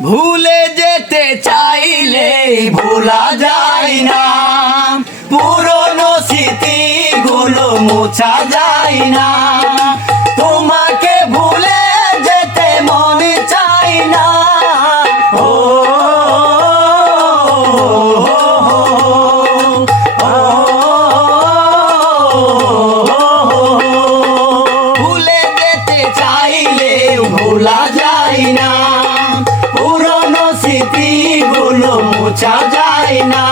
ভুলে যেতে চাইলে ভোলা যায় না পুরনো স্মৃতিগুলো মোছা যায় না তোমাকে ভুলে যেতে মনে চাই না ও ভুলে যেতে চাইলে ভোলা যায় না স্মৃতিগুলো মোছা যায় না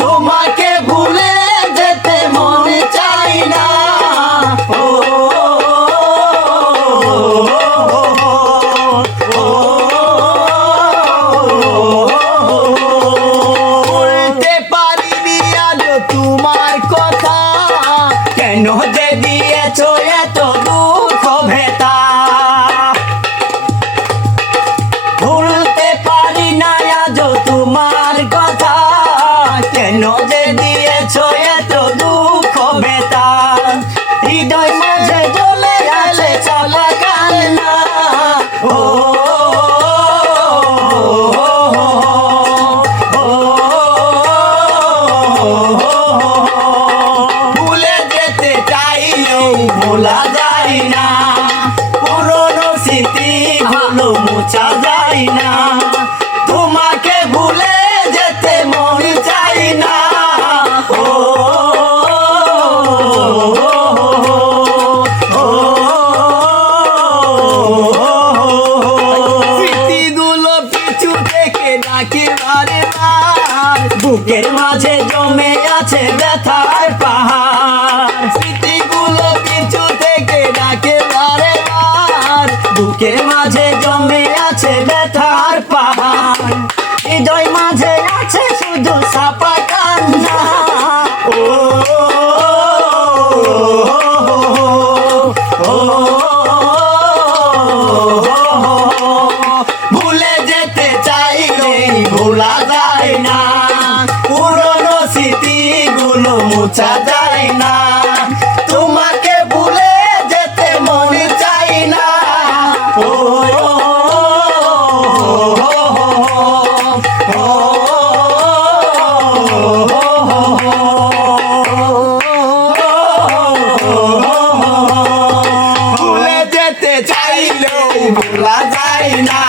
তোমাকে ভুলে যেতে মনে চাই না ও বলতে পারিনি আজ তোমার কথা কেন যে দিয়েছ এত হৃদয় বুকের মাঝে জমে আছে ব্যথার পাহাড়। স্মৃতিগুলো কিছু থেকে ডাকে বারে বার বুকের মাঝে জমে আছে ব্যথার পাহাড়। হৃদয় মাঝে মোছা যায় না তোমাকে ভুলে যেতে মনে চাই না ও ভোলা যায় না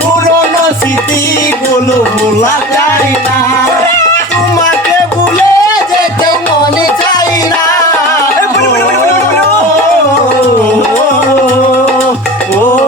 পুরনো স্মৃতিগুলো ভোলা যায় না 我。